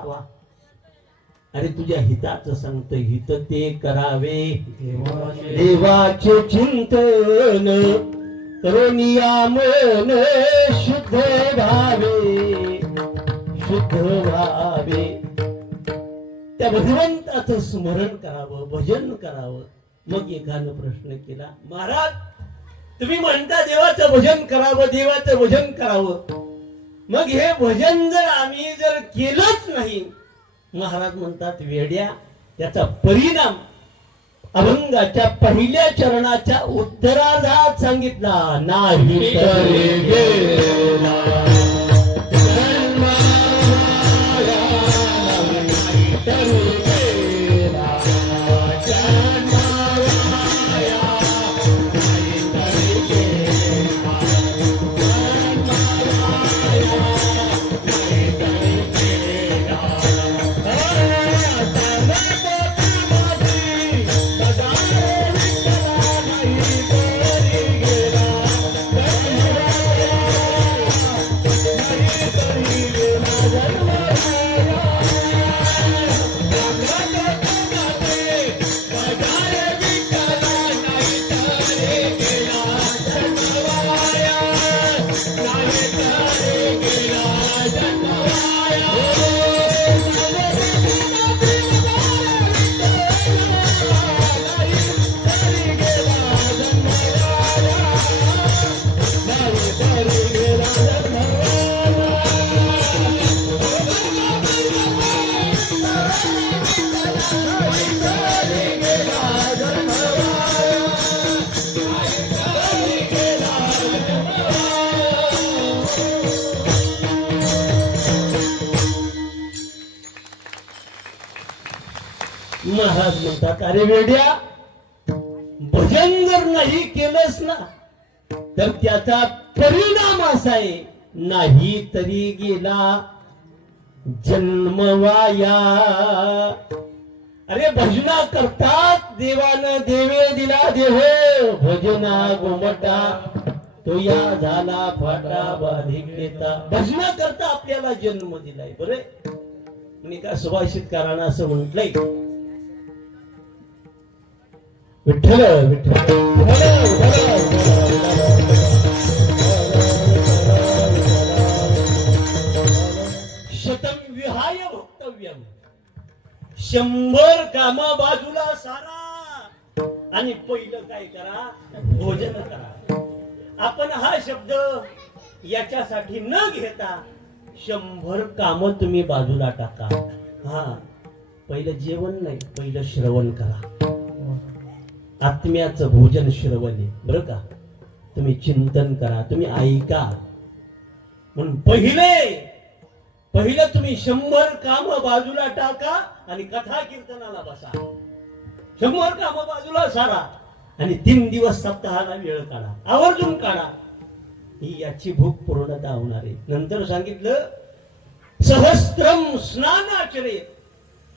करावा. अरे तुझ्या हिताचं सांगतो, हित ते करावे देवाचे चिंतन करोनिया मन शुद्ध व्हावे, शुद्ध व्हावे. त्या भगवंताचं स्मरण करावं, भजन करावं. मग एकानं प्रश्न केला, महाराज तुम्ही म्हणता देवाचं भजन करावं, देवाचं भजन करावं, मग हे भजन जर आम्ही जर केलंच नाही, महाराज म्हणतात वेड्या त्याचा परिणाम अभंगाच्या पहिल्या चरणाच्या उत्तरार्धात सांगितला, नाही तरी गेला महाराज म्हणतात, अरे वेड्या भजन जर नाही केलंस ना तर त्याचा परिणाम असा आहे, नाही तरी गेला जन्म वाया. अरे भजना करतात देवानं देवे दिला देह, भजना गोमटा तो या झाला फाटा बाधिक देता. भजना करता आपल्याला जन्म दिलाय. बरे मी का सुभाषितकारानं असं म्हटलंय, विठ्ठल विठ्ठल शतम विहाय भक्तव्यम, 100 कामा बाजूला सारा आणि पहिलं काय करा, भोजन करा. आपण हा शब्द याच्यासाठी न घेता 100 काम तुम्ही बाजूला टाका. हा पहिलं जेवण नाही, पहिलं श्रवण करा. आत्म्याचं भोजन श्रवण आहे बरं का. तुम्ही चिंतन करा, तुम्ही ऐका. म्हणून पहिलं तुम्ही 100 काम बाजूला टाका आणि कथा कीर्तनाला बसा. 100 काम बाजूला सारा आणि 3 दिवस सप्ताहाला वेळ काढा, आवर्जून काढा. ही याची भूक पूर्णता होणार आहे. नंतर सांगितलं सहस्त्रम स्नानाचरेत,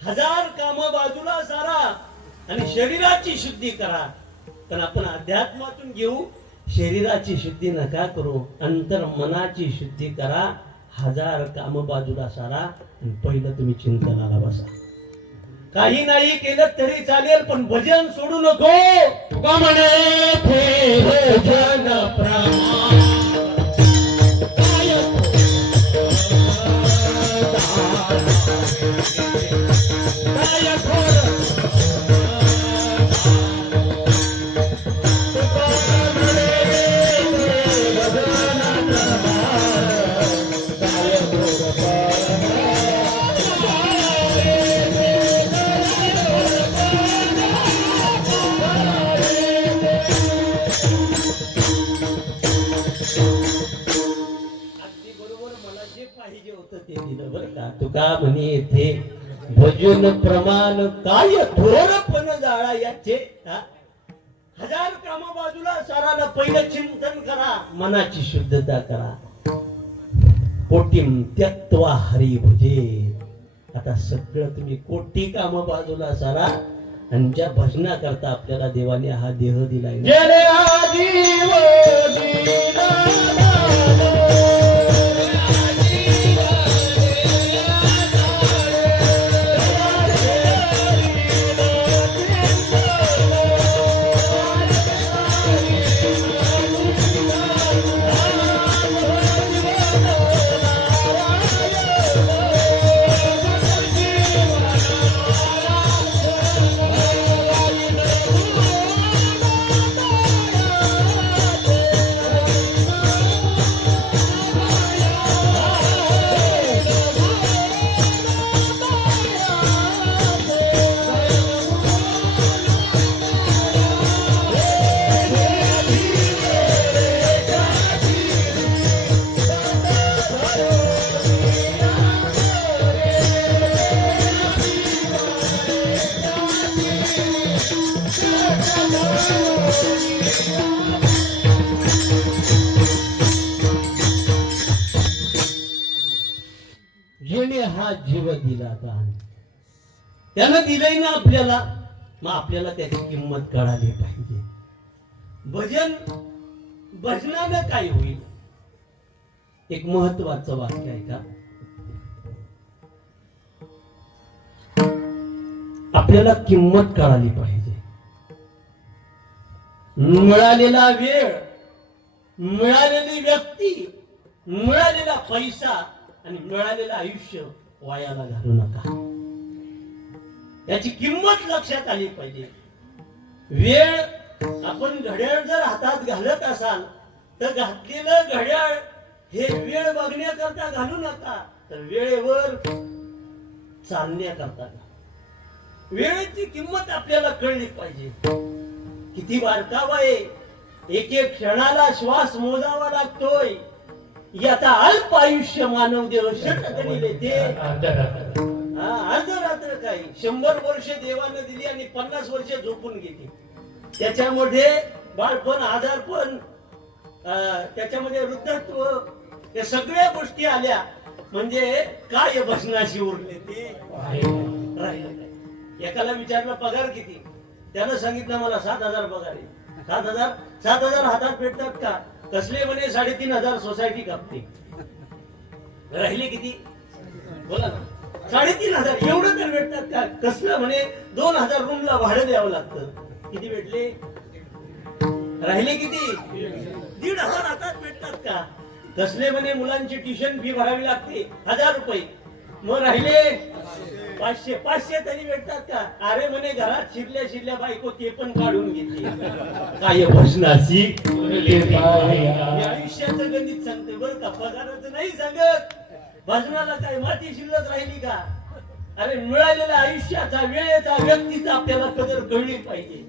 1000 काम बाजूला सारा आणि शरीराची शुद्धी करा. पण आपण अध्यात्मातून घेऊ, शरीराची शुद्धी नका करू, अंतर मनाची शुद्धी करा. 1000 काम बाजूला सारा आणि पहिलं तुम्ही चिंतनाला बसा. काही नाही केलं तरी चालेल, पण भजन सोडू नको. तुका म्हणे भजन प्रमाण तुका म्हणे येथे भजन प्रमाण काय थोरपण जाळा याचे. 1000 काम बाजूला साराला पहिलं चिंतन करा, मनाची शुद्धता करा. कोटीम त्यक्त्वा हरी भजे. आता सगळं तुम्ही कोटी काम बाजूला सारा आणि ज्या भजना करता आपल्याला देवाने हा देह दिलाय. जेणे हा जीव दिला दान, त्यानं दिलंय ना आपल्याला, मग आपल्याला त्याची किंमत कळाली पाहिजे. भजनानं काय होईल? एक महत्वाचं वाक्य आहे का, आपल्याला किंमत कळाली पाहिजे. मिळालेला वेळ, मिळालेली व्यक्ती, मिळालेला पैसा आणि मिळालेलं आयुष्य वायाला घालू नका. याची किंमत लक्षात आली पाहिजे. वेळ, आपण घड्याळ जर हातात घालत असाल तर घातलेलं घड्याळ हे वेळ बघण्याकरता घालू नका, तर वेळेवर चालण्याकरता. वेळेची किंमत आपल्याला कळली पाहिजे. किती बारकावा आहे, एक एक क्षणाला श्वास मोजावा लागतोय. याचा अल्प आयुष्य मानव देव शतकरी ते अर्धरात्र काय 100 वर्ष देवानं दिली आणि 50 वर्ष झोपून गेली. त्याच्यामध्ये बाळपण, आजारपण, त्याच्यामध्ये वृद्धत्व, या सगळ्या गोष्टी आल्या म्हणजे काय भजनाशी उरले ते राहिलं काय. एकाला विचारलं पगार किती, त्यानं सांगितलं मला 7,000 पगार आहे. 7,000 हातात भेटतात का? कसले म्हणे 3,500 सोसायटी कापते. राहिले किती बोला ना? 3,500. एवढं तर भेटतात का? कसलं म्हणे 2,000 रूमला भाडं द्यावं लागतं. किती भेटले? राहिले किती? 1,500 हातात भेटतात का? कसले म्हणे मुलांची ट्युशन फी भरावी लागते 1,000 रुपये. मग राहिले 500 तरी भेटतात का? अरे म्हणे घरात शिरल्या बायको ते पण काढून घेतली. काय भजनाची आयुष्याचं गणित सांगते बरं का, पगाराचं नाही सांगत. भजनाला काय माती शिल्लक राहिली का? अरे मिळालेल्या आयुष्याचा, वेळेचा, व्यक्तीचा आपल्याला कदर कळली पाहिजे.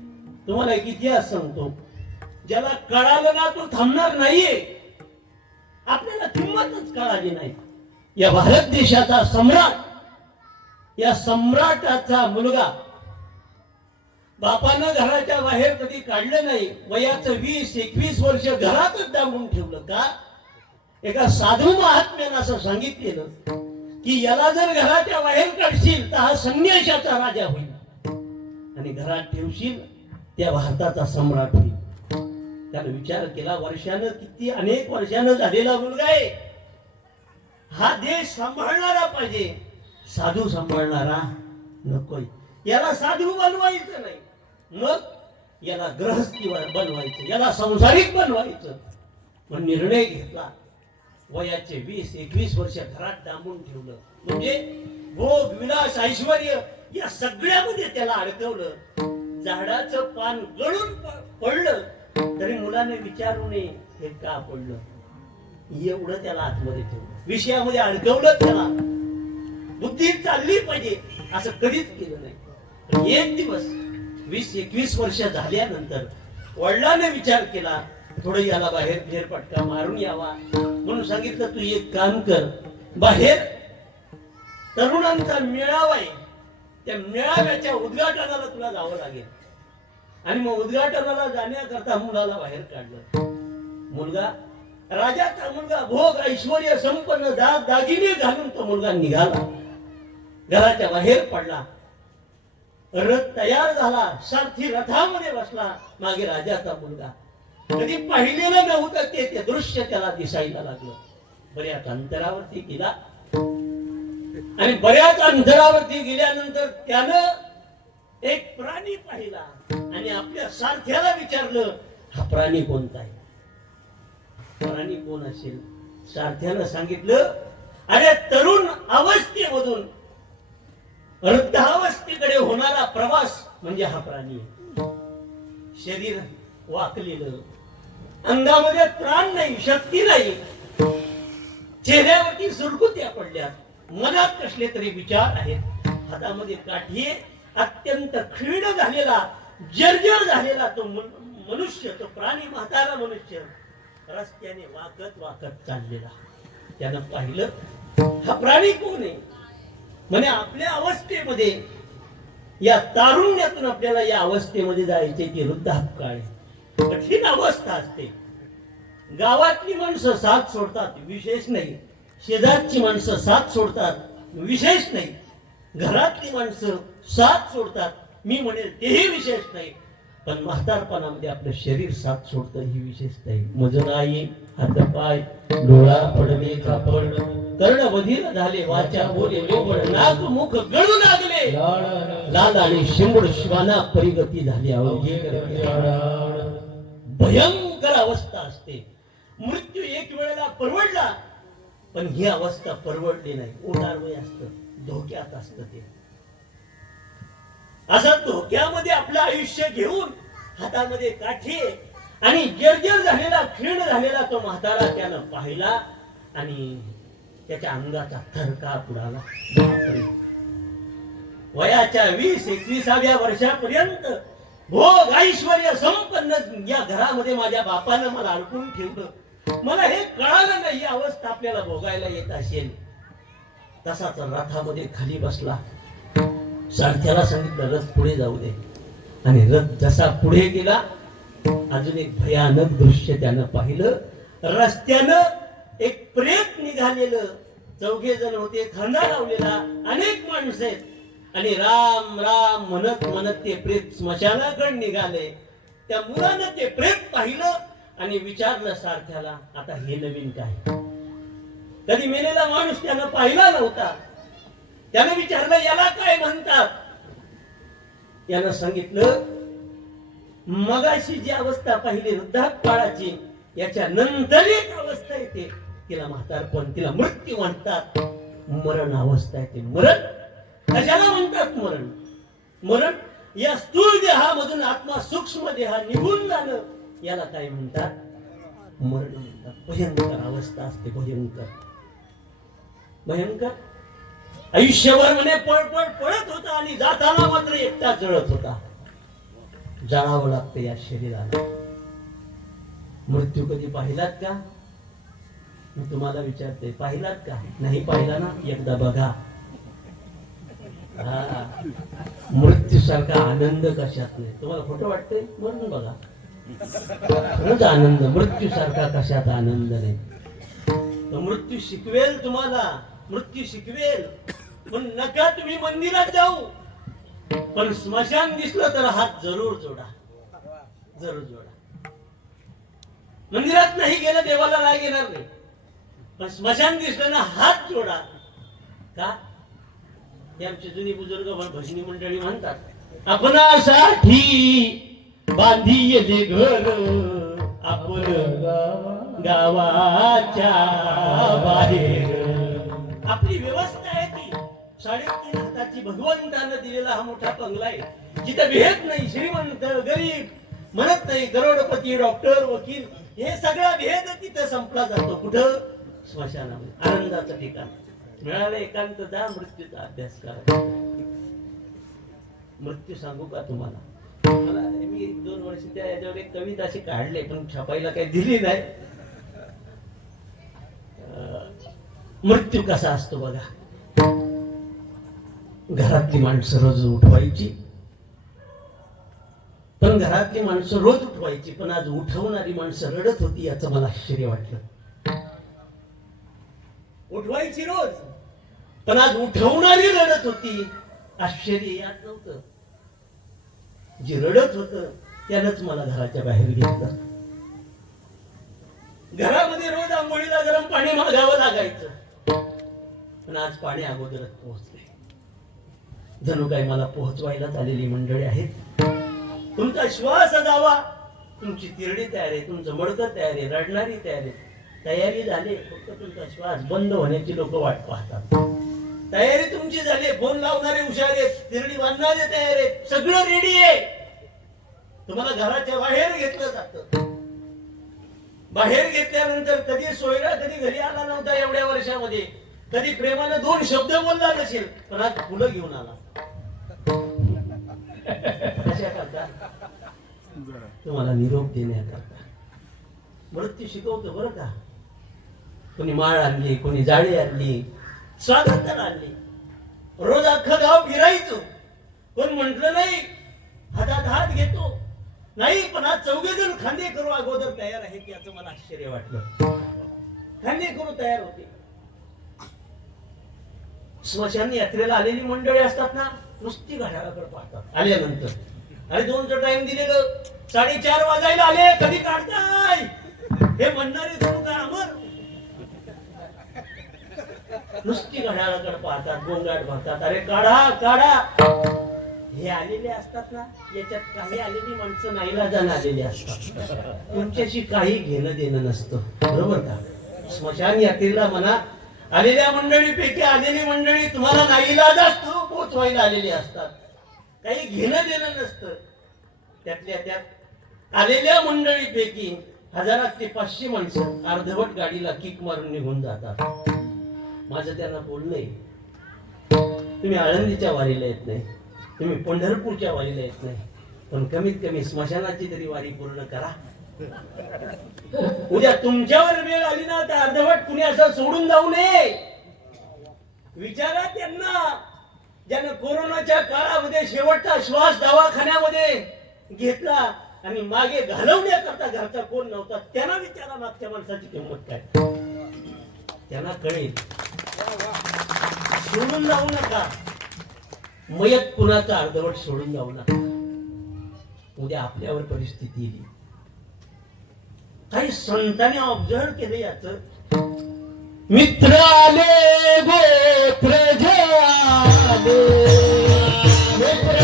तुम्हाला एक इतिहास सांगतो, ज्याला कळालं ना तो थांबणार नाहीये. आपल्याला किंमतच कळाली नाही. या भारत देशाचा सम्राट, या सम्राटाचा मुलगा, बापानं घराच्या बाहेर कधी काढलं नाही. वयाचं 20-21 वर्ष घरातच दाबून ठेवलं का? एका साधू महात्म्यानं असं सांगितलेलं की याला जर घराच्या बाहेर काढशील तर हा संन्याशाचा राजा होईल, आणि घरात ठेवशील त्या भारताचा सम्राट होईल. त्यानं विचार केला, वर्षानं, किती अनेक वर्षानं झालेला मुलगा आहे, हा देश सांभाळणारा पाहिजे, साधू सांभाळणारा नकोय. याला साधू बनवायचं नाही, मग याला गृहस्थी बनवायचं, याला संसारिक बनवायचं. मग निर्णय घेतला. वयाचे 20-21 वर्ष घरात डांबून ठेवलं, म्हणजे भोग, विलास, ऐश्वर या सगळ्यामध्ये त्याला अडकवलं. झाडाचं पान गळून पडलं तरी मुलाने विचारू नये हे का पडलं, एवढं त्याला आतमध्ये ठेवलं, विषयामध्ये अडकवलं. त्याला बुद्धी चालली पाहिजे असं कधीच केलं नाही. एक दिवस 20-21 वर्ष झाल्यानंतर वडिलांनी विचार केला, थोडं याला बाहेर फेरफटका मारून यावा. म्हणून सांगितलं, तू एक काम कर, बाहेर तरुणांचा मेळावा आहे, त्या मेळाव्याच्या उद्घाटनाला तुला जावं लागेल. आणि मग उद्घाटनाला जाण्याकरता मुलाला बाहेर काढलं. मुलगा, राजाचा मुलगा, भोग ऐश्वर्य संपन्न, दागिने घालून तो मुलगा निघाला. घराच्या बाहेर पडला, रथ तयार झाला, सारथी रथामध्ये बसला, मागे राजाचा मुलगा. कधी पाहिलेलं नव्हतं ते दृश्य त्याला दिसायला लागलं. बऱ्याच अंतरावरती गेला, आणि बऱ्याच अंतरावरती गेल्यानंतर त्यानं एक प्राणी पाहिला आणि आपल्या सारथ्याला विचारलं, हा प्राणी कोणता आहे? प्राणी कोण असेल? सारथ्यानं सांगितलं, अरे तरुण अवस्थेमधून वृद्धावस्थेकडे होणारा प्रवास म्हणजे हा प्राणी आहे. शरीर वाकलेलं, अंगामध्ये प्राण नाही, शक्ती नाही, चेहऱ्यावरती सुरकुत्या पडल्या, मनात कसले तरी विचार आहेत, हातामध्ये काठी आहे. अत्यंत क्षीण झालेला, जर्जर झालेला तो मनुष्य, तो प्राणी, म्हातारा मनुष्य रस्त्याने वाकत चाललेला. त्यानं पाहिलं, हा प्राणी कोण आहे? म्हणे आपल्या अवस्थेमध्ये या तारुण्यातून आपल्याला या अवस्थेमध्ये जायचे की वृद्धापकाळ कठीण अवस्था असते. गावातली माणसं साथ सोडतात, विशेष नाही. शेजारची माणसं साथ सोडतात, विशेष नाही. घरातली माणसं साथ सोडतात, मी म्हणेल तेही विशेष नाही. पण म्हातारपणामध्ये आपलं शरीर साथ सोडतं ही विशेष नाही. मजराई हातपाय डोळा पडवे कापड कर्ण बधीर झाले वाचा बोले लोबड नाक मुख गळू लागले लाल आणि शिंबड शिवाना परिगती झाली अवघी भयंकर अवस्था असते. मृत्यू एक वेळेला परवडला, पण ही अवस्था परवडली नाही. ओढारवय असतं, धोक्यात असतं ते. असं धोक्यामध्ये आपलं आयुष्य घेऊन हातामध्ये काठी आणि जर्जर झालेला क्षीण झालेला तो म्हातारा त्यानं पाहिला आणि त्याच्या अंगाचा थरकाप उडाला. वयाच्या 20-21व्या वर्षापर्यंत भोग ऐश्वर्य संपन्न या घरामध्ये माझ्या बापानं मला अडकून ठेवलं. मला हे कळालं नाही ही अवस्था आपल्याला भोगायला येत असेल. तसाच रथामध्ये खाली बसला. सारथ्याला सांगितलं रथ पुढे जाऊ दे. आणि रथ जसा पुढे गेला, अजून एक भयानक दृश्य त्यानं पाहिलं. रस्त्यानं एक प्रेत निघालेलं. 4 जण होते, खांदा लावलेला, अनेक माणसं आहेत. आणि राम राम म्हणत म्हणत ते प्रेत स्मशानाकडे निघाले. त्या मुलानं ते प्रेत पाहिलं आणि विचारलं सारथ्याला, आता हे नवीन काय? कधी मेलेला माणूस त्यानं पाहिला नव्हता. त्यानं विचारलं याला काय म्हणतात? यानं सांगितलं मगाशी जी अवस्था पाहिली वृद्धापकाळाची, याच्या नंतर एक अवस्था येते, तिला म्हातारपण, तिला मृत्यू म्हणतात. मरण अवस्था येते. मरण कशाला म्हणतात? मरण मरण या स्थूल देहामधून आत्मा सूक्ष्म देहा निघून जाणं, याला काय म्हणतात? मरण म्हणतात. भयंकर अवस्था असते, भयंकर भयंकर. आयुष्यभर म्हणे पळपळ पळत होता आणि जाताना मात्र एकटा जळत होता. जाळावं लागतं या शरीराला. मृत्यू कधी पाहिलात का? मी तुम्हाला विचारते, पाहिलात का? नाही पाहिला ना, एकदा बघा. मृत्यू सारखा आनंद कशात नाही. तुम्हाला खोटं वाटतंय म्हणून बघा. खरंच आनंद मृत्यू सारखा कशात आनंद नाही. तो मृत्यू शिकवेल तुम्हाला, मृत्यू शिकवेल. पण नका तुम्ही मंदिरात जाऊ, पण स्मशान दिसलं तर हात जरूर जोडा, जरूर जोडा. मंदिरात नाही गेलं देवाला राग येणार नाही, पण स्मशान दिसलं ना हात जोडा. का? हे आमचे जुनी बुजुर्ग भजनी मंडळी म्हणतात, आपणासाठी बांधिले घर आपण गावाच्या बाहेर. आपली व्यवस्था आहे ती 3.5 हाताची भगवंतानं दिलेला हा मोठा बंगला आहे, जिथं भेद नाही. श्रीमंत गरीब म्हणत नाही, करोडपती डॉक्टर वकील हे सगळा भेद तिथं संपला जातो. कुठं? स्मशानामध्ये. आनंदाचं ठिकाण. मिळालं एकांत, जा मृत्यूचा अभ्यास करा. मृत्यू सांगू का तुम्हाला? मला मी 1-2 वर्ष त्या याच्यावर एक कविता अशी काढली, पण छापायला काही दिली नाही. मृत्यू कसा असतो बघा. घरातली माणसं रोज उठवायची, पण घरातली माणसं रोज उठवायची, पण आज उठवणारी माणसं रडत होती, याचं मला आश्चर्य वाटलं. उठवायची रोज, पण आज उठवणारी रडत होती. आश्चर्य यात नव्हतं. जे रडत होत त्यानंच मला घराच्या बाहेर घेतलं. घरामध्ये रोज आंघोळीला गरम पाणी मागावं लागायचं, पण आज पाणी अगोदरच पोहोचले. जणू काही मला पोहोचवायलाच आलेली मंडळी आहेत. तुमचा श्वास जावा, तुमची तिरडी तयार आहे, तुमचं मडकं तयार आहे, रडणारी तयार आहे. तयारी झाली, फक्त तुमचा श्वास बंद होण्याची लोक वाट पाहतात. तयारी तुमची झाली, फोन लावणारे हुशार आहेत, तिरडी बांधणारे तयार आहेत, सगळं रेडी आहे. तुम्हाला घराच्या बाहेर घेतलं जातं. बाहेर घेतल्यानंतर कधी सोयरा कधी घरी आला नव्हता एवढ्या वर्षामध्ये, कधी प्रेमानं 2 शब्द बोलला नसेल, पण आज फुलं घेऊन आला. कशा करता? तुम्हाला निरोप देण्याकरता. मृत्यू शिकवतो बरं का. कोणी माळ आणली, कोणी जाळी आणली, स्वागताला आणली. रोज अख्खं गाव फिरायचो, कोण म्हटलं नाही हातात हात घेतो नाही, पण आज 4 जण खांदे करू अगोदर तयार आहे की याचं मला आश्चर्य वाटलं. खांदे करू तयार होते. स्मशान यात्रेला आलेली मंडळी असतात ना, नुसती घड्याळाकडे पाहतात आल्यानंतर. अरे 2चा टाइम दिलेलं, 4:30 वाजायला आले, कधी काढताय हे म्हणणारे जणू का अमर. नुसती घड्याळाकडे पाहतात, गोंगाट भरतात. अरे काढा काढा. हे आलेले असतात ना, याच्यात काही आलेली माणसं नाईलाजाने आलेली असतात. तुमच्याशी काही घेणं देणं नसतं, बरोबर का? स्मशान यात्रेला म्हणा आलेल्या मंडळीपैकी आलेली मंडळी तुम्हाला नाईलाज असतो पोचवायला आलेली असतात, काही घेणं देणं नसतं. त्यातल्या त्यात आलेल्या मंडळीपैकी 1000 ते 500 माणसं अर्धवट गाडीला किक मारून निघून जातात. माझं त्यांना बोलणंय, तुम्ही आळंदीच्या वारीला येत नाही, तुम्ही पंढरपूरच्या वारीला येत नाही, पण कमीत कमी स्मशानाची तरी वारी पूर्ण करा. उद्या तुमच्यावर वेळ आली ना तर अर्धवट कुणी असं सोडून जाऊ नये. विचारा त्यांना, ज्यानं कोरोनाच्या काळामध्ये शेवटचा श्वास दवाखान्यामध्ये घेतला आणि मागे घालवण्याकरता घरचा कोण नव्हता, त्यांना विचारा मागच्या माणसाची किंमत काय. त्यांना कळेल. सोडून जाऊ नका, मयत कुणाचा अर्धवट सोडून जाऊ नका. उद्या आपल्यावर परिस्थिती येईल. काही संतांनी ऑब्झर्व केले याच. मित्र आले गोत्र झाले, मित्र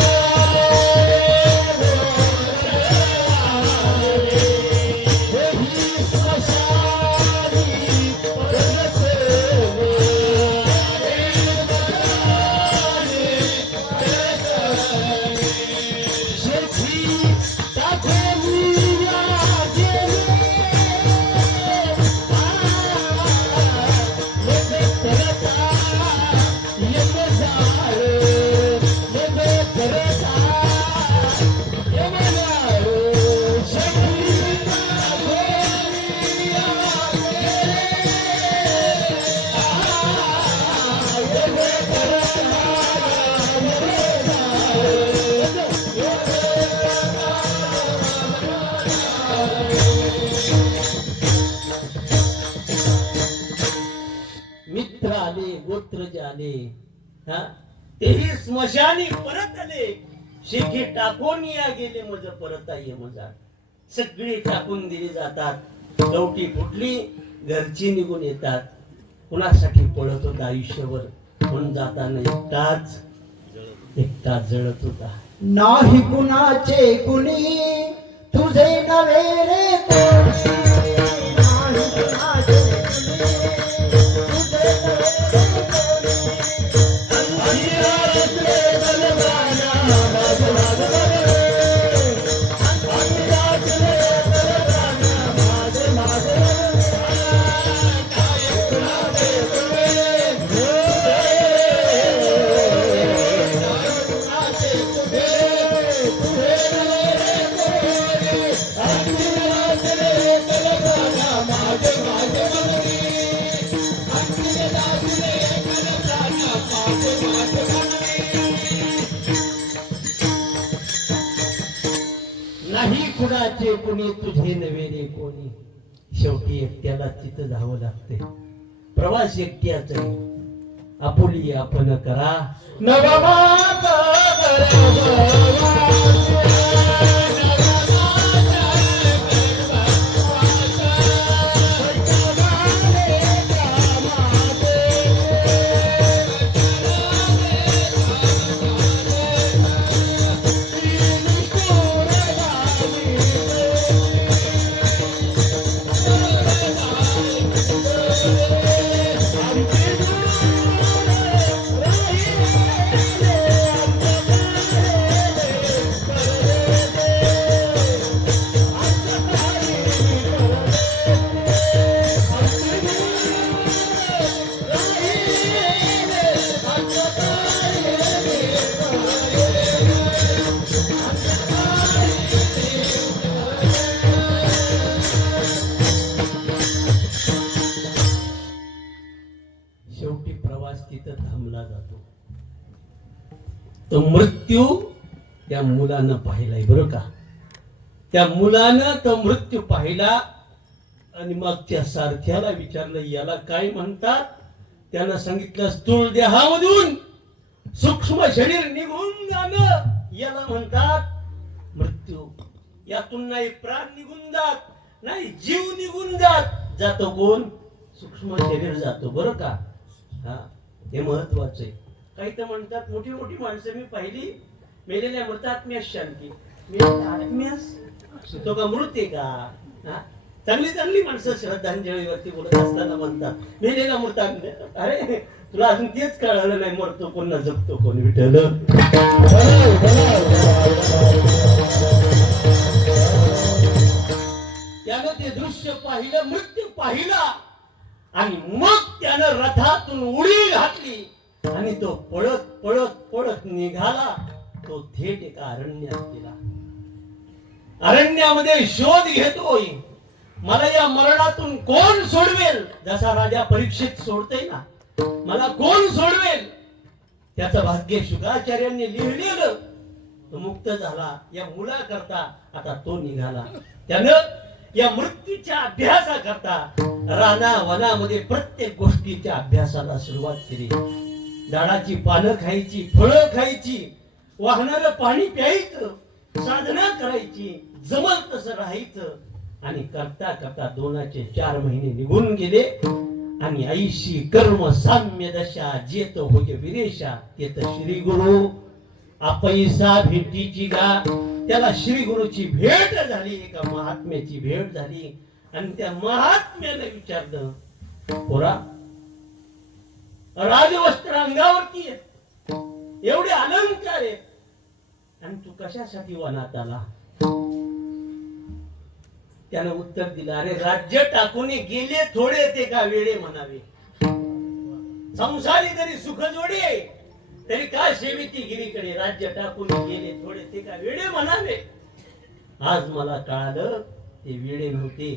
तेही स्मशानी परत आले. शेखे टाकून या गेले मज परत ये मजा. सगळे टाकून दिले जातात. कवटी फुटली, घरची निघून येतात. कुणासाठी पळत होता आयुष्यभर, पण जाताना एकटाच जळत होता. नाही कुणाचे कुणी तुझे नवे रे कोणी, नाही कुणाचे कुणाचे कुणी तुझे नवे रे कोणी. शेवटी एकट्याला तिथं जावं लागते. प्रवास एकट्याच आहे. आपुली आपण करा नवमाता मृत्यू त्या मुलानं पाहिलाय बरं का. त्या मुलानं तो मृत्यू पाहिला आणि मग त्या सारथ्याला विचारलं याला काय म्हणतात. त्यानं सांगितलं स्थूल देहामधून सूक्ष्म शरीर निघून जाणं याला म्हणतात मृत्यू. यातून नाही प्राण निघून जात नाही जीव निघून जातो कोण. सूक्ष्म शरीर जातो बरं का. हा हे महत्वाचं आहे. काही तर म्हणतात मोठी मोठी माणसं मी पाहिली मेलेल्या मृतात्म्यास शांती. आत्म्यास तो का मृत आहे का. हा चांगली चांगली माणसं श्रद्धांजलीवरती बोलत असताना म्हणतात मेलेला मृतात्म्या. अरे तुला अजून तेच कळालं नाही मरतो कोण ना जगतो कोण. विठ्ठल त्यानं ते दृश्य पाहिलं मृत्यू पाहिला आणि मग त्यानं रथातून उडी घातली आणि तो पळत पळत पळत निघाला. तो थेट एका अरण्यात गेला. अरण्यामध्ये शोध घेतोय मला या मरणातून कोण सोडवेल. जसा राजा परीक्षित सोडतोय ना मला कोण सोडवेल. त्याचं भाग्य शुकाचार्यांनी लिहिलेलं तो मुक्त झाला. या मुलाकरता आता तो निघाला. त्यानं या मृत्यूच्या अभ्यासाकरता राना वनामध्ये प्रत्येक गोष्टीच्या अभ्यासाला सुरुवात केली. झाडाची पानं खायची फळं खायची वाहणारं पाणी प्यायचं साधना करायची जमल तसं राहायचं. आणि करता करता 2 महिने निघून गेले आणि ऐशी कर्म साम्य दशा जेत होय विरेशा तेत श्री गुरु अपैसा भेटीची गा. त्याला श्री गुरुची भेट झाली. एका महात्म्याची भेट झाली आणि त्या महात्म्याने विचारलं पोरा राजवस्त्र अंगावरती आहेत एवढे अलंकार आहेत आणि तू कशासाठी वनात आला. त्यानं उत्तर दिलं अरे राज्य टाकून गेले थोडे ते का वेळे म्हणावे. संसारी जरी सुख जोडे तरी काय सेविती गिरीकडे. राज्य टाकून गेले थोडे ते का वेळे म्हणावे. आज मला कळालं ते वेळे नव्हते.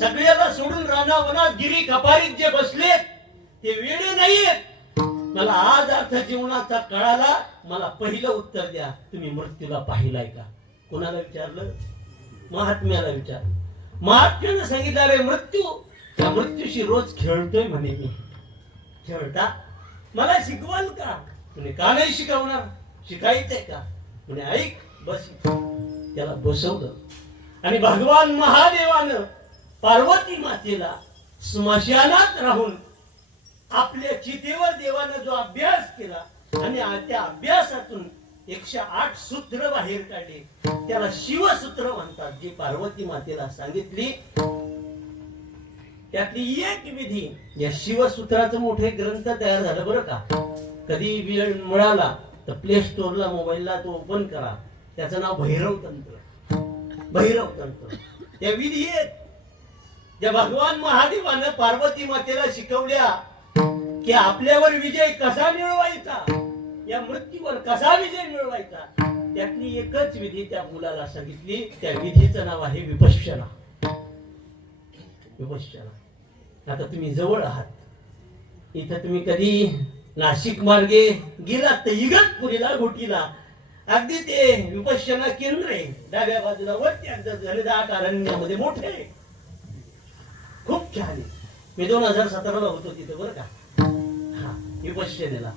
सगळ्याला सोडून राणा वनात गिरी कपारीत जे बसलेत ते वेळे नाहीयेत. मला आज अर्थ जीवनाचा कळाला. मला पहिलं उत्तर द्या तुम्ही मृत्यूला पाहिलाय का. कोणाला विचारलं. महात्म्याला विचारलं. महात्म्यानं सांगितलं अरे मृत्यू त्या मृत्यूशी रोज खेळतोय म्हणे मी. खेळता मला शिकवाल का. म्हणे का नाही शिकवणार शिकायचंय का. म्हणे ऐक बस. त्याला बसवलं आणि भगवान महादेवानं पार्वती मातेला स्मशानात राहून आपल्या चितेवर देवानं जो अभ्यास केला आणि त्या अभ्यासातून 108 सूत्र बाहेर काढले. त्याला शिवसूत्र म्हणतात. जी पार्वती मातेला सांगितली त्यातली एक विधी. या शिवसूत्राचं मोठे ग्रंथ तयार झालं बरं का. कधी वेळ मिळाला तर प्ले स्टोरला मोबाईलला तो ओपन करा. त्याचं नाव भैरव तंत्र. भैरव तंत्र त्या विधी आहेत ज्या भगवान महादेवानं पार्वती मातेला शिकवल्या की आपल्यावर विजय कसा मिळवायचा या मृत्यूवर कसा विजय मिळवायचा. त्यातली एकच विधी त्या मुलाला सांगितली. त्या विधीचं नाव आहे विपश्यना. विपश्यना. आता तुम्ही जवळ आहात. इथं तुम्ही कधी नाशिक मार्गे गेलात तर इगतपुरीला घोटीला अगदी ते विपश्यना केंद्र आहे. डाव्या बाजूला वरती घनदाट अरण्यामध्ये मोठे खूप छान आहे. मी 2017ला होतो तिथं बरं का. हा विपश्यनेला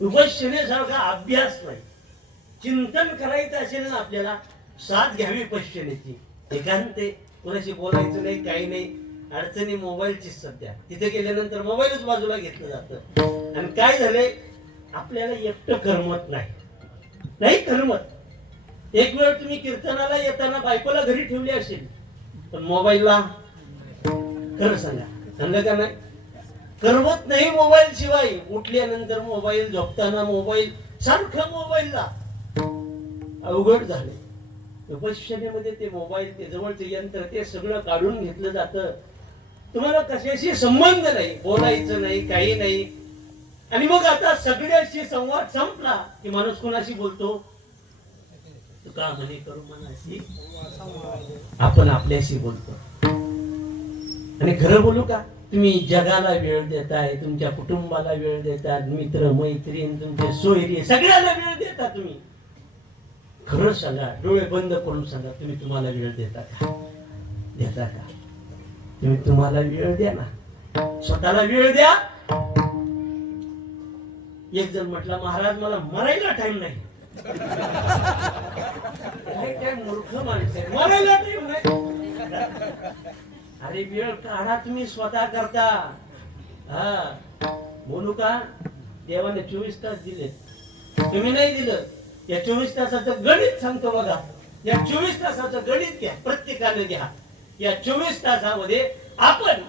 विपश्यनेसारखा अभ्यास नाही. चिंतन करायचं असेल ना आपल्याला साथ घ्यावी विपश्यनेची. एकांत कोणाशी बोलायचं नाही काही नाही. अडचणी मोबाईलची सध्या. तिथे गेल्यानंतर मोबाईलच बाजूला घेतलं जातं आणि काय झालंय आपल्याला एकटं करमत नाही करमत. एक वेळ तुम्ही कीर्तनाला येताना बायकोला घरी ठेवली असेल पण मोबाईलला खरं सांगा का नाही करमत नाही. मोबाईल शिवाय उठल्यानंतर मोबाईल झोपताना मोबाईल सारखं मोबाईलला अवघड झाले. विपश्यनेमध्ये ते मोबाईल ते जवळचे यंत्र ते सगळं काढून घेतलं जातं. तुम्हाला कशाशी संबंध नाही बोलायचं नाही काही नाही. आणि मग आता सगळ्याशी संवाद संपला की माणूस कोणाशी बोलतो. तुका म्हणे करू मनाशी आपण आपल्याशी बोलतो. आणि खरं बोलू का तुम्ही जगाला वेळ देताय, तुमच्या कुटुंबाला वेळ देताय, मित्र मैत्रीण तुमचे सोयरी सगळ्याला वेळ देता तुम्ही. खरं सांगा, डोळे बंद करून सांगा, तुम्ही तुम्हाला वेळ देता का? देता का? तुम्ही तुम्हाला वेळ द्या ना, स्वतःला वेळ द्या. एक जण म्हटला, महाराज मला मरायला टाइम नाही. काय मूर्ख माणसं आहे, मरायला टाइम नाही. अरे वेळ काढा, तुम्ही स्वतः करता. हा बोलू का? देवाने 24 तास दिले, तुम्ही नाही दिलं. या 24 तासाचं गणित सांगतो बघा. या 24 तासाचं गणित घ्या, प्रत्येकाने घ्या. या 24 तासामध्ये आपण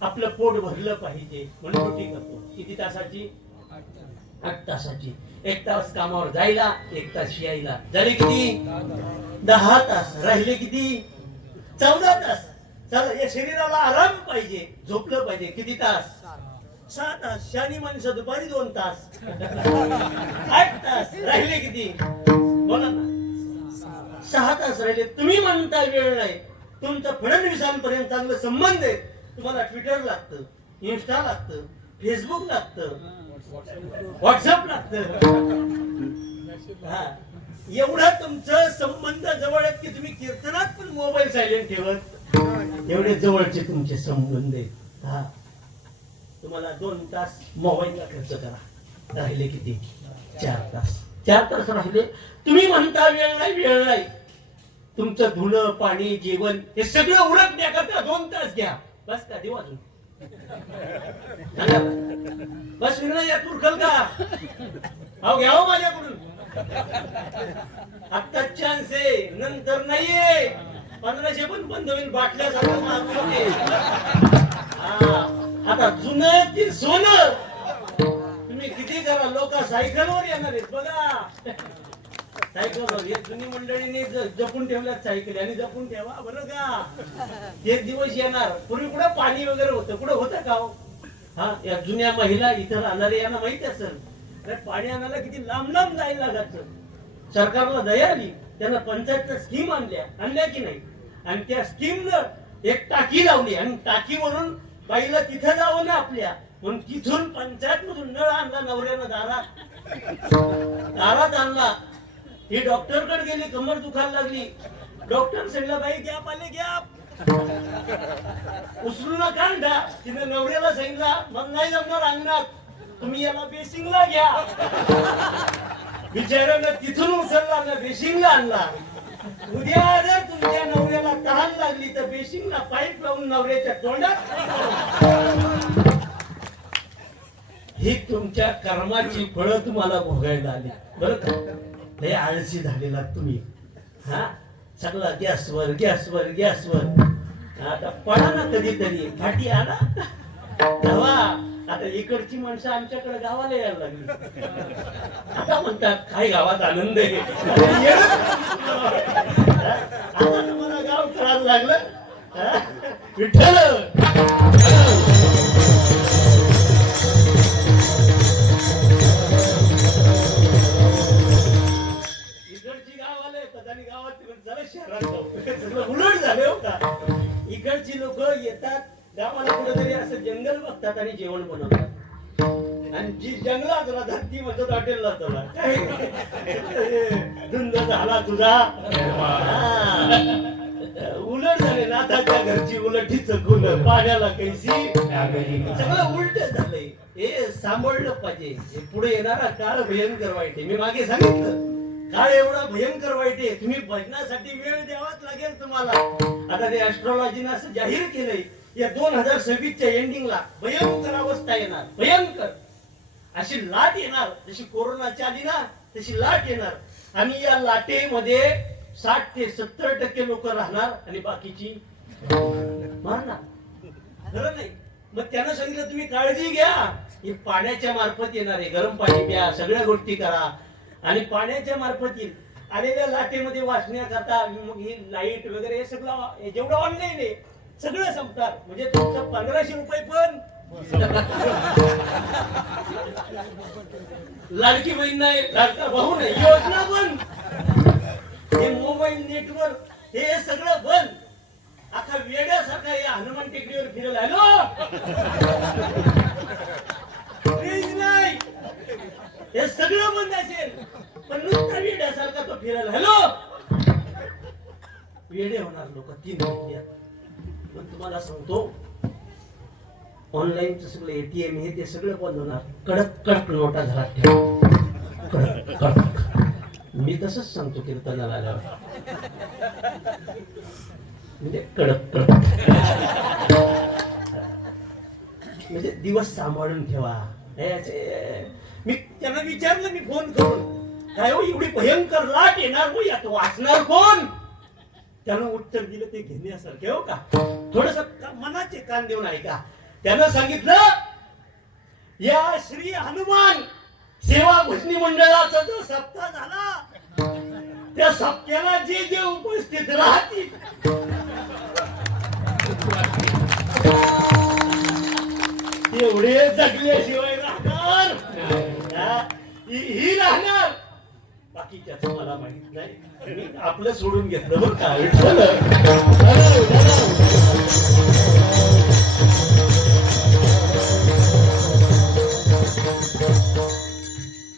आपलं पोट भरलं पाहिजे म्हणून ड्युटी करतो. किती तासाची? 8 तासाची. 1 तास कामावर जायला, 1 तास यायला, झाले किती? 10 तास. राहिले किती? 14 तास. चला, या शरीराला आराम पाहिजे, झोपलं पाहिजे. किती तास? 6 तास. शनी माणसं दुपारी 2 तास. 8 तास. राहिले किती? बोला ना. 6 तास राहिले. तुम्ही म्हणता वेळ नाही. तुमचं फडणवीसांपर्यंत चांगलं संबंध आहे. तुम्हाला ट्विटर लागतं, इन्स्टा लागतं, फेसबुक लागतं, व्हॉट्सअप लागतं. हा, एवढा तुमचं संबंध जवळ आहेत की तुम्ही कीर्तनात पण मोबाईल सायलेंट ठेवत. एवढे जवळचे तुमचे संबंध आहेत. हा, तुम्हाला 2 तास मोबाईलला खर्च करा. राहिले किती? 4 तास. 4 तास राहिले. तुम्ही म्हणता वेळ नाही, वेळ नाही. तुमचं धुणं, पाणी, जेवण हे सगळं उरकण्याकरता 2 तास घ्या. बस का? देऊ अजून? बस विना या तुरखल का? अहो घ्या हो माझ्याकडून. आता चान्स आहे, नंतर नाहीये. 1500 पण बंद होईल. बाटल्या सगळं मागवते. आता जुनं ते सोनं. तुम्ही किती करा, लोक सायकलवर येणार आहेत बघा. सायकलवर एक जुनी मंडळीने जपून ठेवल्यात सायकल, आणि जपून ठेवा बरं का. एक दिवस येणार. पूर्वी कुठं पाणी वगैरे होतं? कुठं होतं का हो? हा, या जुन्या महिला इथं राहणारे यांना माहिती असेल, पाणी आणायला किती लांब लांब जायला लागायचं. सरकारला दया आली, त्यांना पंचायतच्या स्कीम आणल्या की नाही. आणि त्या स्कीमनं एक टाकी लावली, आणि टाकीवरून बाईला तिथं जावं ना आपल्या, म्हणून तिथून पंचायत मधून नळ आणला नवऱ्यानं. दारात आणला. ही डॉक्टरकडे गेली, कमर दुखायला लागली. डॉक्टर सांगितलं, बाई गॅप आले, गॅप उचलू नका अंडा. तिने नवऱ्याला सांगितलं, मग नाही जमणार अंगणात, तुम्ही याला बेसिंगला घ्या. बिचाऱ्यानं तिथून उचलला ना बेसिंगला आणला. उद्या जर तुमच्या नवऱ्याला तहान लागली तर बेसिंगला पाईप लावून नवऱ्याच्या तोंडात. ही तुमच्या कर्माची फळं तुम्हाला भोगायला आली बरं का. लय आळशी झालेला तुम्ही. हा, सगळा गॅसवर गॅसवर गॅसवर. आता पडा ना कधीतरी, फाटी आला तेव्हा. आता इकडची माणसं आमच्याकडे गावाला यायला लागली. आता म्हणतात काय गावात आनंद आहे. आता तुम्हाला गाव कळायला लागलं. विठ्ठल उलट झाले हो का. इकडची लोक येतात गावाला, कुठेतरी असं जंगल बघतात आणि जेवण बनवतात. आणि जी जंगलात राहतात ती म्हणतात हॉटेलला चला. धुंद झाला तुझा. उलट झाले. नाथाच्या घरची उलटी चकून पाण्याला कैसी. सगळं उलट झालंय. हे सांभाळलं पाहिजे. हे पुढे येणारा काळ भयंकर वाईट आहे. मी मागे सांगितलं, काळ एवढा भयंकर वाईट आहे. तुम्ही भजनासाठी वेळ द्यावाच लागेल तुम्हाला. आता ते ऍस्ट्रॉलॉजीनं असं जाहीर केलंय, या 2026च्या एंडिंगला भयंकर अवस्था येणार. भयंकर अशी लाट येणार. जशी कोरोनाची आली ना तशी लाट येणार. आणि या लाटेमध्ये 60 ते 70% लोक राहणार आणि बाकीची मारणार. खरं नाही. मग त्यांना सांगितलं तुम्ही काळजी घ्या. ही पाण्याच्या मार्फत येणार आहे. गरम पाणी प्या, सगळ्या गोष्टी करा. आणि पाण्याच्या मार्फत येईल. आलेल्या लाटेमध्ये वाचण्याकरता मग ही लाईट वगैरे हे सगळं जेवढं ऑनलाईन आहे सगळं संपणार. म्हणजे तुमचं 1500 रुपये पण लाडकी बहीण नाही, लाडका भाऊ नाही, योजना बंद. हे मोबाईल नेटवर्क हे सगळं बंद. अख्खा वेड्यासारखा या हनुमान टेकडीवर फिरल. हॅलो रेंज नाही, हे सगळं बंद असेल पण नुसता वेड्यासारखा तो फिरल. हॅलो वेडे होणार लोक 3 महिन्यात. पण तुम्हाला सांगतो ऑनलाईनचं सगळं एटीएम हे ते सगळं बंद होणार. कडक कडक नोटा घरात ठेवा. कडक कडक. मी तसंच सांगतो कीर्तनाला आल्यावर. म्हणजे कडक कडक. म्हणजे दिवस सांभाळून ठेवा. मी त्यांना विचारलं, मी फोन करून, काय हो एवढी भयंकर लाट येणार मग यात वाचणार कोण? त्यानं उत्तर दिलं ते घेण्यासारखे. हो का, थोडस मनाचे कान देऊन ऐका. त्यानं सांगितलं या श्री हनुमान सेवा भजनी मंडळाचा जो सप्ताह झाला त्या सप्त्याला जे जे उपस्थित राहतील तेवढे जगल्याशिवाय राहणार ही राहणार. बाकीच्याच मला माहित नाही. मी आपलं सोडून घेतलं बरं का.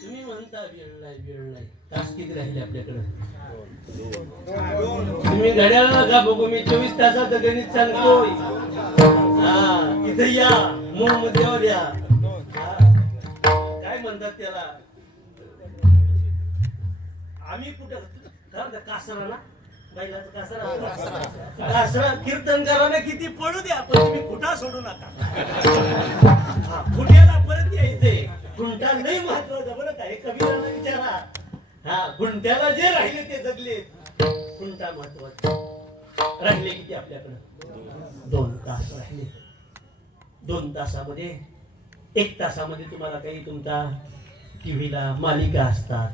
तुम्ही म्हणता वेळ नाही. तास किती राहिले आपल्याकडे? तुम्ही घड्याळाला का बघू, मी 24 तासाचं गणित सांगतोय. हा इथे या, मोहम्मदेवर या. काय म्हणतात त्याला, आम्ही कुठं कासरा ना, बैलाचं कासरा कीर्तन करायला किती पडू द्या पण तुम्ही खुटा सोडू नका. खुट्याला परत यायचंय. खुंटा नाही महत्वाचा बरं का. हे कबीराला विचारा. हा खुंट्याला जे राहिले ते जगले. खुंटा महत्वाचा. राहिले किती आपल्याकडे? 2 तास राहिले. 2 तासामध्ये 1 तासामध्ये तुम्हाला काही तुमचा टीव्हीला मालिका असतात,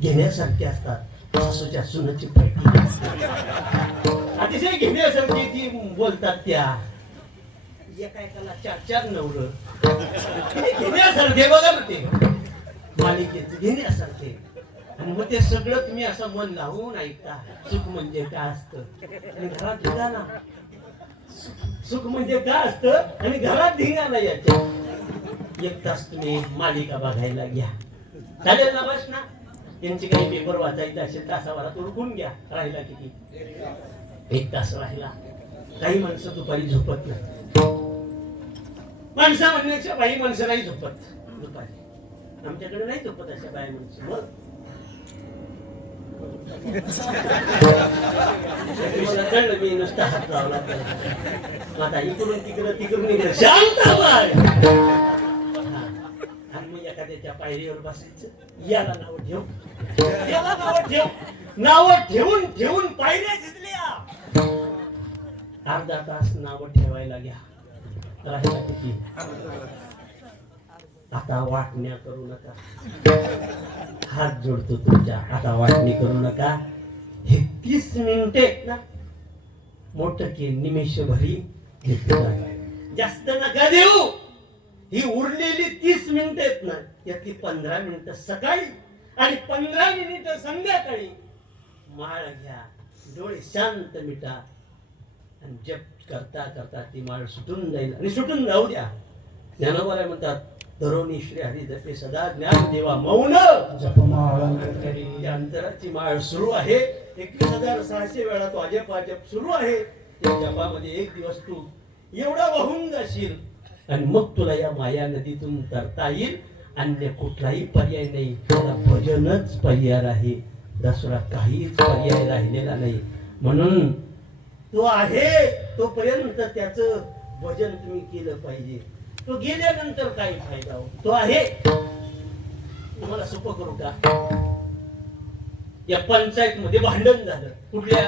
घेण्यासारखे असतात. सासूच्या सुनेची पैठी अतिशय घेण्यासारखी ती बोलतात. त्या एकाला 4 नवरं घेण्यासारखे बघा ना ते मालिकेचे घेण्यासारखे. आणि मग ते सगळं तुम्ही असं मन लावून ऐकता. सुख म्हणजे काय असतं आणि घरात धिंगाणा. सुख म्हणजे काय असतं आणि घरात धिंगाणा. याच्या 1 तास तुम्ही मालिका बघायला घ्या. चालेल ना? बस ना. त्यांचे काही पेपर वाचायचे असेल तासाभरात उरकून घ्या. राहिला किती? 1 तास राहिला. काही माणसं दुपारी झोपत नाही. माणसं म्हणण्याच्या बाई माणसं नाही झोपत दुपारी. आमच्याकडे नाही झोपत अशा बाई माणसं. मग मला कळलं, मी नुसता हात लावला. आता इकडून तिकडून इकडे शांत बाय. आणि मग एखाद्याच्या पायरीवर बसायचं. याला नाव ठेव, याला नाव ठेव. नाव ठेवून ठेवून पायऱ्या शिजल्या. अर्धा तास नाव ठेवायला घ्या. राहिला किती? आता वाटण्या करू नका. हात जोडतो तुमच्या. आता वाटणी करू नका. हे 30 मिनिटे ना मोठं की निमेषभरी जास्त नका देऊ. ही उरलेली 30 मिनिटं आहेत ना, यातली 15 मिनिटं सकाळी आणि 15 मिनिटं संध्याकाळी माळ घ्या. डोळे शांत मिटा आणि जप करता करता ती माळ सुटून जाईल आणि सुटून जाऊ द्या. ज्ञानोबा म्हणतात, तरुणी श्री हरी जपे सदा ज्ञान देवा मौन जपमाळ. अंतराची माळ सुरू आहे. 21,600 वेळा तो अजप अजप सुरू आहे. त्या जपामध्ये 1 दिवस तू एवढा वाहून जाशील आणि मग तुला या माया नदीतून तरता येईल. अन्य कुठलाही पर्याय नाही. त्याला भजनच पर्याय आहे. दुसरा काहीच पर्याय राहिलेला नाही. म्हणून तो आहे तोपर्यंत त्याचं भजन तुम्ही केलं पाहिजे. तो गेल्यानंतर काही फायदा हो. तो आहे. तुम्हाला सोपं करू का? या पंचायत मध्ये भांडण झालं. कुठल्या?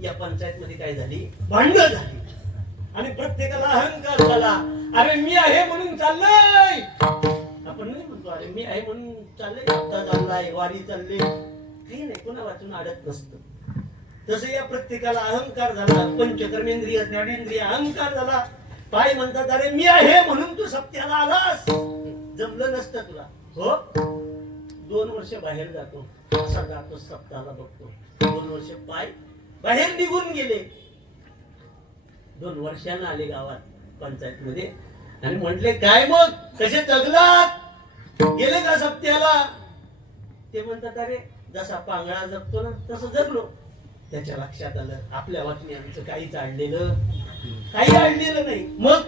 या पंचायत मध्ये काय झाली? भांडण झाली. आणि प्रत्येकाला अहंकार झाला. अरे मी आहे म्हणून चाललंय. आपण नाही म्हणतो अरे मी आहे म्हणून चाललंय. हप्ता चाललाय, वारी चालले, काही नाही. कोणा वाचून अडत नसतं. तसं या प्रत्येकाला अहंकार झाला. पंचकर्मेंद्रिय ज्ञानेंद्रिय अहंकार झाला. पाय म्हणतात अरे मी आहे म्हणून तू सप्त्याला आलास. जमलं नसतं तुला. हो 2 वर्ष बाहेर जातो, असा जातो सप्ताहाला बघतो. 2 वर्ष पाय बाहेर निघून गेले. 2 वर्षांना आले गावात पंचायत मध्ये आणि म्हटले काय मग कसे जगलात, गेले का सप्त्याला? ते म्हणतात अरे जसा पांगळा जगतो ना तसं जगलो. त्याच्या लक्षात आलं आपल्या वाटणी आमचं काहीच आणलेलं नाही. मग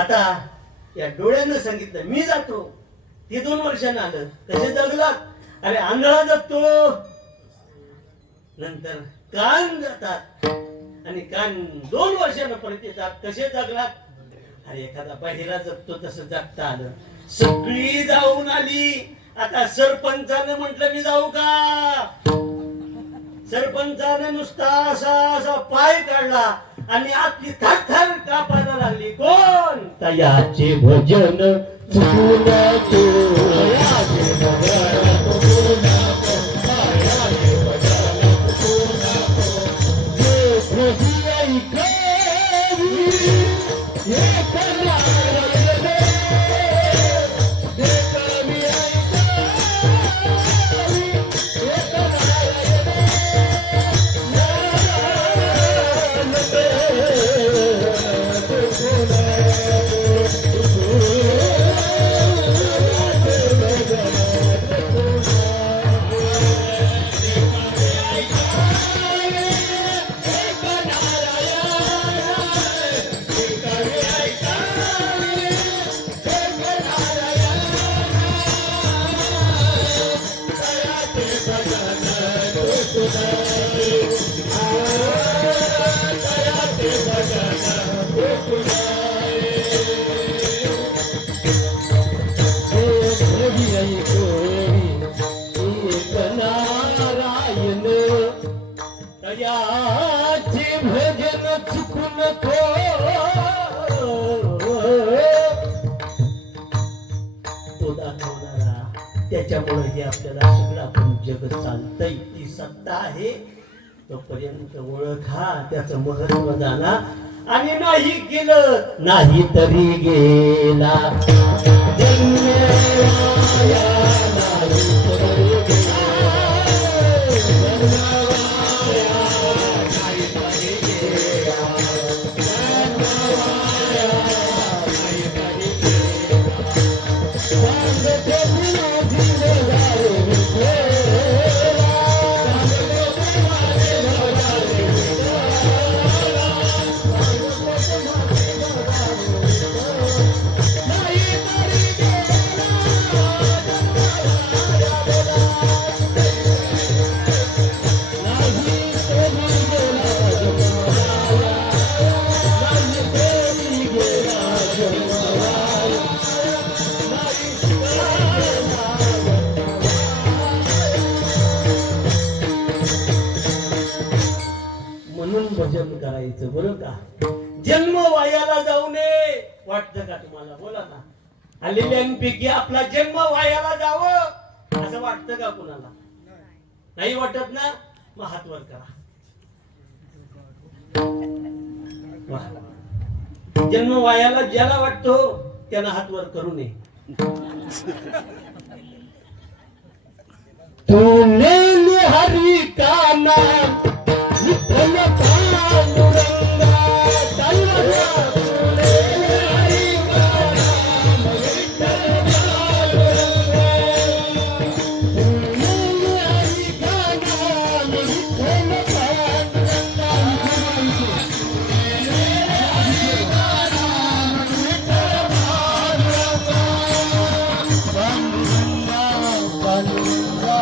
आता या डोळ्यानं सांगितलं मी जातो. ते 2 वर्षांना आलं कसे जगलात? अरे आंधळा जगतो. नंतर कान जातात आणि कान 2 वर्षांना परत येतात. कसे जगलात? अरे एखादा बाहेरा जगतो तसं जगता आलं. सगळी जाऊन आली. आता सरपंचाने म्हटलं मी जाऊ का? सरपंचाने नुसता असा पाय काढला आणि आपली थरथर कापायला लागली. कोण? तयाचे भजन चुकून भजन चुकून तो दाखवणारा. त्याच्यामुळे हे आपल्याला सगळं आपण जग चालतंय. ती सत्ता आहे तोपर्यंत ओळखा, त्याचं महत्व जाणा. आणि नाही केलं नाही तरी गेला जन्म वाया, नाही तरी गेला जन्म वाया, नाही तरी गेला जन्म वाया, नाही तरी गेला. सांगते विनोदी गारे विठ्ठला, सांगते गारे म्हणून भजन करायचं बरं का. जन्म वायाला जाऊ नये. वाटतं का तुम्हाला? बोला ना. आलेल्यांपैकी आपला जन्म वायाला जावं असं वाटतं का कुणाला? नाही वाटत ना? मग हात वर करा. जन्म वायाला ज्याला वाटतो त्यानं हात वर करू नये. तूने हरी का नाम विठ्ठल पांडुरंगा, पांडुरंगा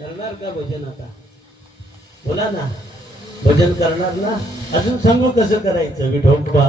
करणार का भजन आता? बोला ना, भजन करणार ना? अजून सांगू कसं करायचं? विठोबा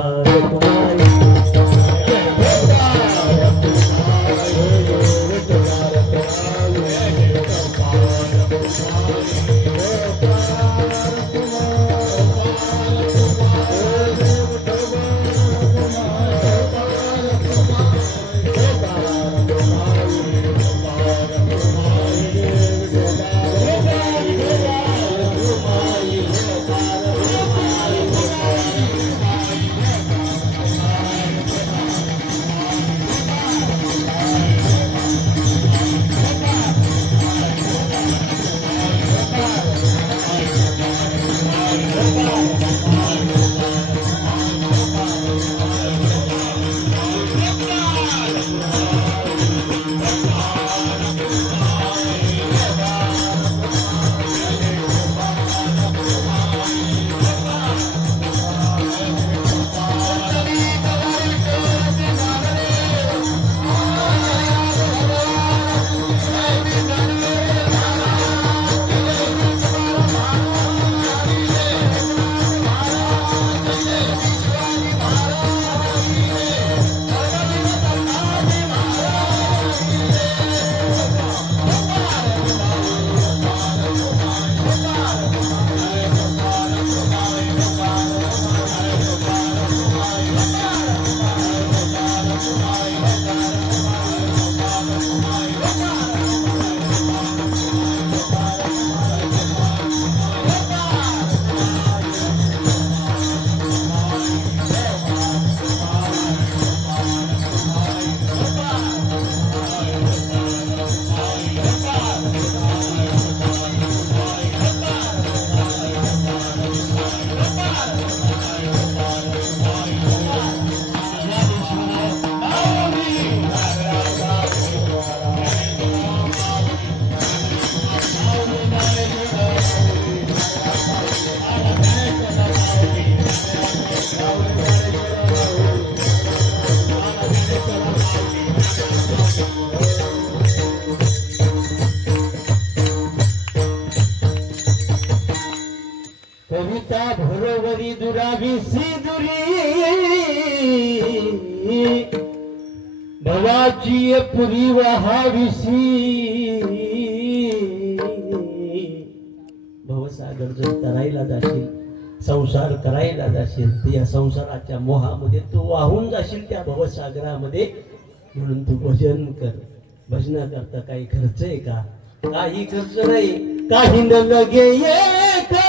कविता भरोवरी दुरावी सिदुरी भवाची पुरी वहाविसी भवसागर जर करायला जाशील, संसार करायला जाशील, तर या संसाराच्या मोहामध्ये तू वाहून जाशील त्या भवसागरामध्ये. म्हणून तू भजन कर. भजनाकरता काही खर्च आहे का? काही खर्च नाही. काही न लगे येते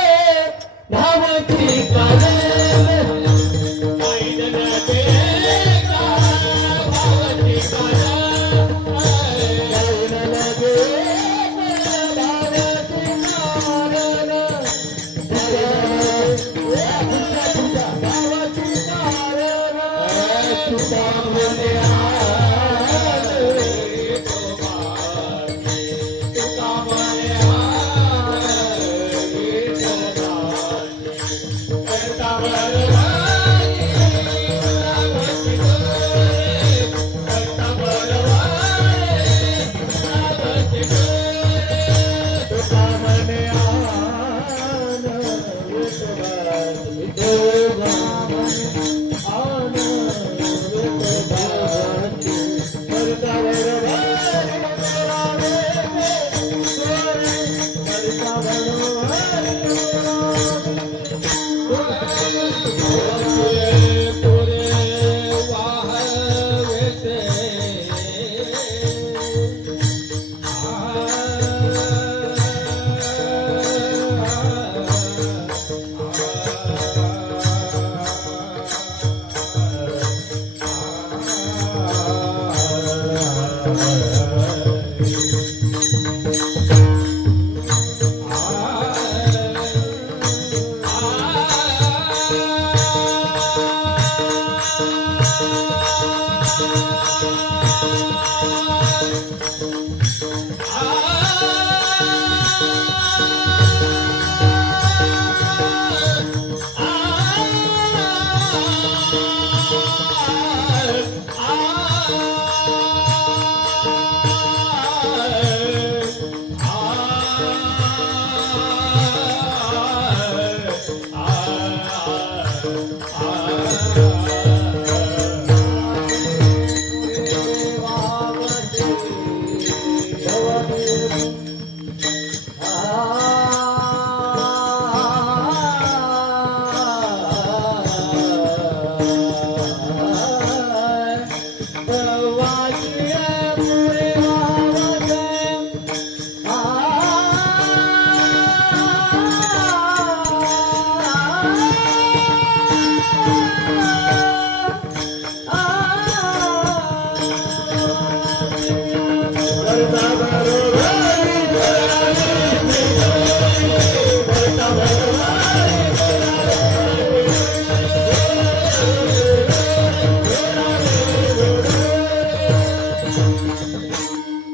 भावाची काळे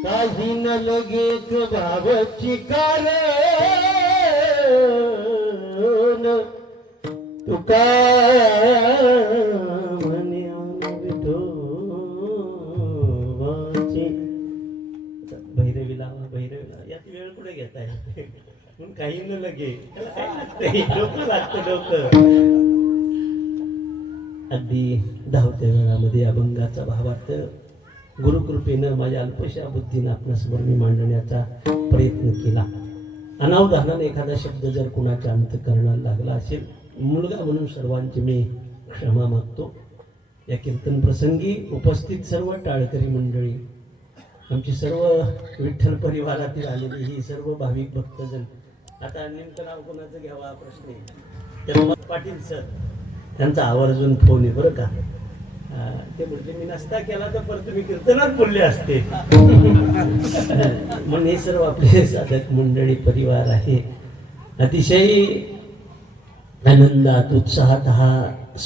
काही न लगेच भावची कारण तुका म्हणे विठोबाची. भैरवी लावा भैरवी लावा, यात वेळ कुठे घेताय म्हणून काही न लगे त्याला काय लागतंय, डोकं लागतं डोकं. अगदी धावत्या वेळामध्ये अभंगाचा भावार्थ गुरुकृपेनं माझ्या अल्पशा बुद्धीनं आपणासमोर मी मांडण्याचा प्रयत्न केला. अनावधानाने एखादा शब्द जर कुणाच्या अंतःकरणाला लागला असेल, मुलगा म्हणून सर्वांची मी क्षमा मागतो. या कीर्तन प्रसंगी उपस्थित सर्व टाळकरी मंडळी, आमची सर्व विठ्ठल परिवारातील आलेली ही सर्व भाविक भक्तजन. आता नेमकं नाव कोणाचं घ्यावा प्रश्न आहे. तर पाटील सर त्यांचा आवर्जून फोन आहे बरं का. ते म्हणजे मी नसता केला तर परत तुम्ही कीर्तनात बोलले असते. म्हणून हे सर्व आपले साधक मंडळी परिवार आहे. अतिशय आनंदात उत्साहात हा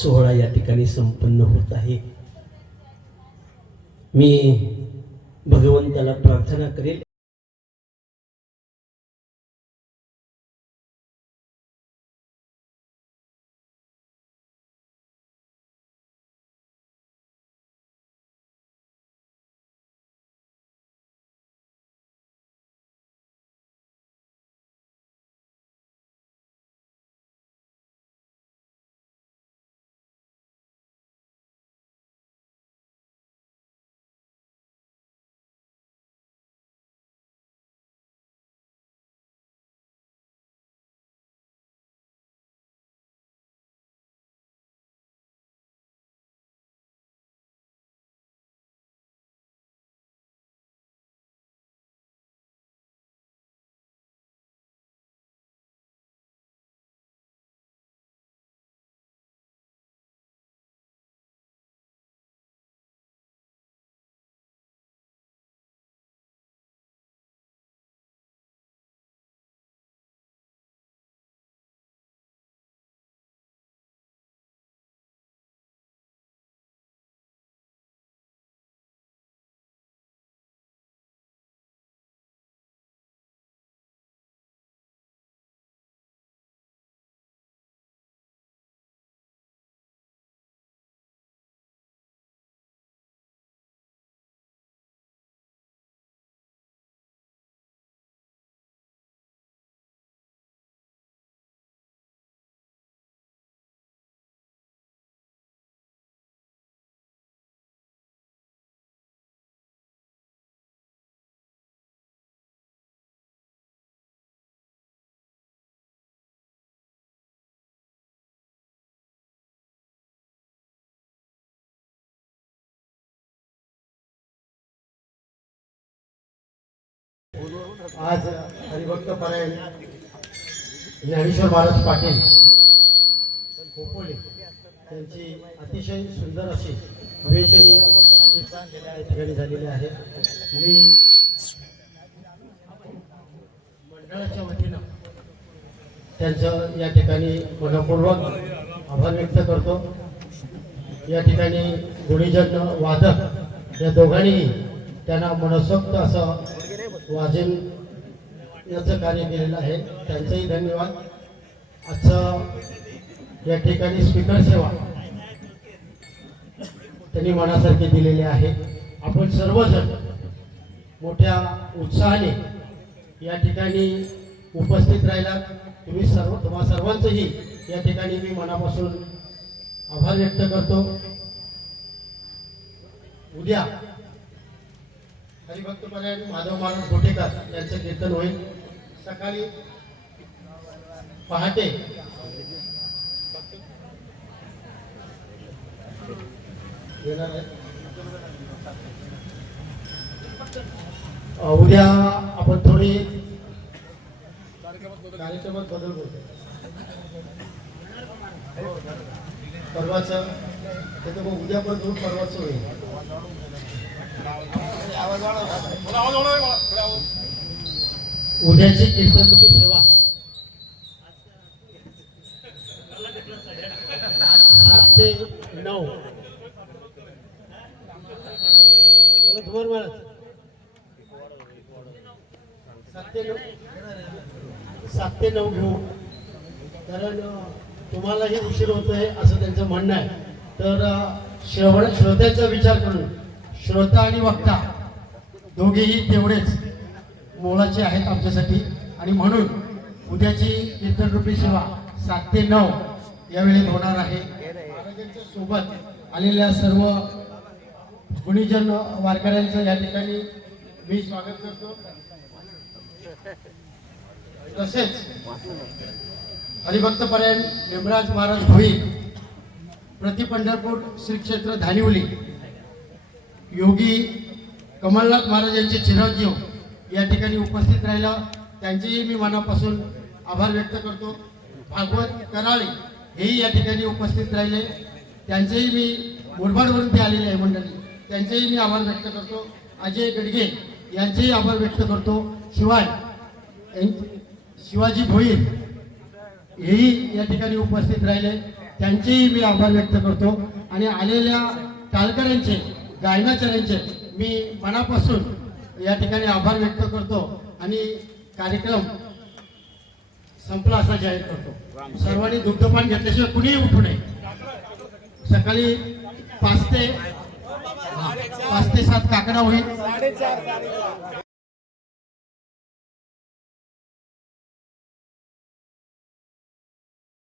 सोहळा या ठिकाणी संपन्न होत आहे. मी भगवंताला प्रार्थना करेल आज हरिभक्त परायण ज्ञानेश्वर महाराज पाटील खोपोले त्यांची अतिशय सुंदर अशी अभिषणीय या ठिकाणी झालेली आहे. मी मंडळाच्या वतीनं त्यांचं या ठिकाणी मनपूर्वक आभार व्यक्त करतो. या ठिकाणी गुणीजन वादक या दोघांनीही त्यांना मनसोक्त असं वाजवण्याचं कार्य केलेलं आहे. त्यांचंही धन्यवाद. आजचं या ठिकाणी स्पीकर सेवा त्यांनी मनासारखी दिलेली आहे. आपण सर्वजण मोठ्या उत्साहाने या ठिकाणी उपस्थित राहिलात. तुम्हा सर्वांचंही या ठिकाणी मी मनापासून आभार व्यक्त करतो. उद्या हरिभक्त परायण माधव महाराज गोटेकर यांचं कीर्तन होईल. सकाळी पहाटे येणार आहेत. उद्या आपण थोडी कार्यक्रमात बदल करतो. परवाचं ते तर मग उद्या पण दोन परवाचं होईल. उद्याची कीर्तन सेवा 7 ते 9. धुमार महाराज 7 ते 9 घेऊ, कारण तुम्हालाही उशीर होतोय असं त्यांचं म्हणणं आहे. तर श्रोत्याचा विचार करून श्रोता आणि वक्ता दोघेही तेवढेच मोलाचे आहेत आमच्यासाठी, आणि म्हणून उद्याची कीर्तनरूपी सेवा 7 ते 9 या वेळेत होणार आहे. महाराजांच्या सोबत आलेल्या सर्व गुणीजन वारकऱ्यांचं या ठिकाणी मी स्वागत करतो. तसेच हरिभक्तपरायण निमराज महाराज भोईर, प्रति पंढरपूर श्री क्षेत्र धानिवली, योगी कमलनाथ महाराज यांचे चिरंजीव या ठिकाणी उपस्थित राहिला, त्यांचेही मी मनापासून आभार व्यक्त करतो. भागवत कराळे हेही या ठिकाणी उपस्थित राहिले, त्यांचेही मी मुरबाडवरून ते आलेले आहे मंडळी, त्यांचेही मी आभार व्यक्त करतो. अजय गडगे यांचेही आभार व्यक्त करतो. शिवाय शिवाजी भोईर हेही या ठिकाणी उपस्थित राहिले, त्यांचेही मी आभार व्यक्त करतो. आणि आलेल्या टाळकऱ्यांचे, गायनाचार्यांचे मी मनापासून या ठिकाणी आभार व्यक्त करतो आणि कार्यक्रम संपला असा जाहीर करतो. सर्वांनी दुग्धपान घेतल्याशिवाय कुणीही उठू नये. सकाळी 5 ते 7 काकडा होईल.